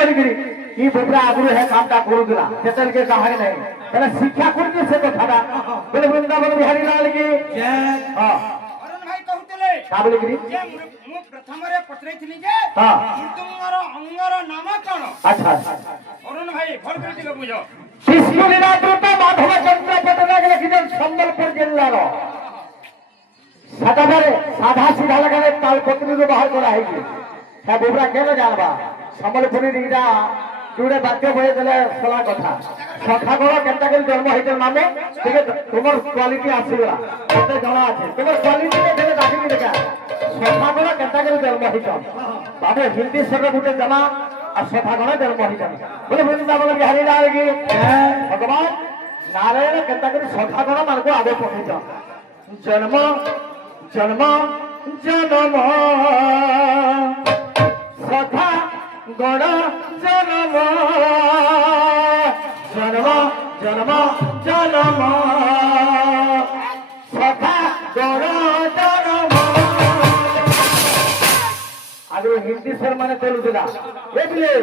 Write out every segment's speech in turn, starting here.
बोलिकी कि बुबरा आगु है कामटा करूला सेतल के कहानी नहीं पहले शिक्षा करके से कथा बोले वृंदावन बिहारी लाल की हां अरुण भाई कहतले का बोलिकी जे मु प्रथम रे पत्रेथिली जे हां तुमर अंगर नाम कोन अच्छा अरुण भाई भल करके बुझो कृष्ण लीला दूत माधव चंद्र पटनाग लिखिजन संबलपुर जिल्ला रो सदाबारे साधा सीधा लगाने तालपत्री रो बाहर करा है कि है बुबरा केनो जानबा संबलपुरी रीडा जुड़े बाक्य भय देले सला कथा सखा गळ केनता के जन्म होइते नामे ठीक है तुमर क्वालिटी आसीला कते जणा আছে तुमर क्वालिटी ने देले दाखिली देखा सखा गळ केनता के जन्म होइते बाबू हिंदी सर गुटे जना आ सखा गळ जन्म होइते बोले वृंदावन बिहारी लाल की भगवान नारायण केनता के सखा गळ मान को आगे पहुंचा जन्म जन्म जन्म सखा गण जन्म जन्म जन्म जन्म सखा गण जन्म आज हिंदी सर माने चलुला बुझले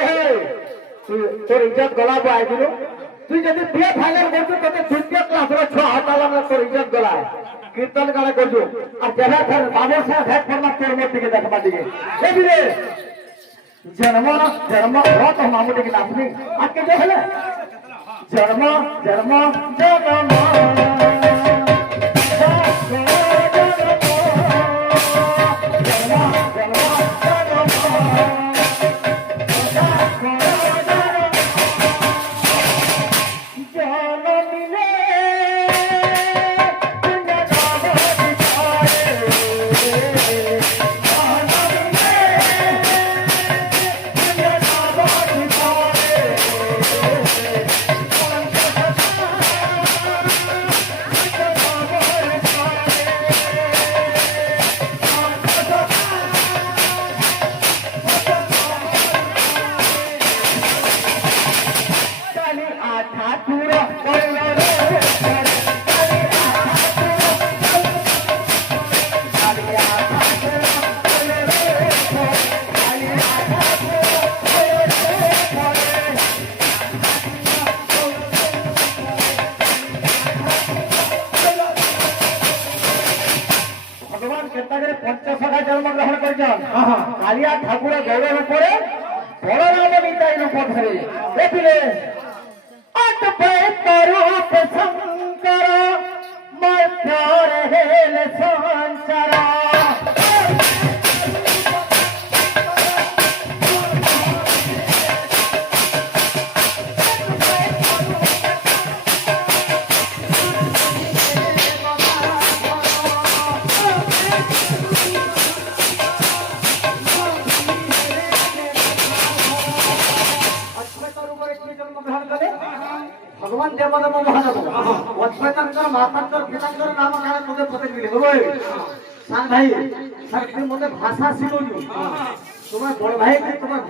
ए तोर इज्जत गला आइ दिनु तू जदि बे फाइनल करतु तते द्वितीय क्लास रो 6 हताला में तोर इज्जत गला कीर्तन गाला करजो और जगह पर बाबू साहब भेट फरमा तोर मोती के देखबा दिए बुझले जन्म जन्म बहुत मामू के नापनी आके जो है जन्म जन्म जन्म कालिया ठाकुर गौरव रूपे बलराम निताई रूप धरे देखिले अद्वैत रूप शंकर मध्य रहेल संसार भगवान देवदेव महादेव वत्सकर मातांकर पितांकर नाम काळे मध्ये पदक दिले बरोबर सांग भाई सर ते मध्ये भाषा शिकवली तुम्हाला बड़ भाई तुम्हाला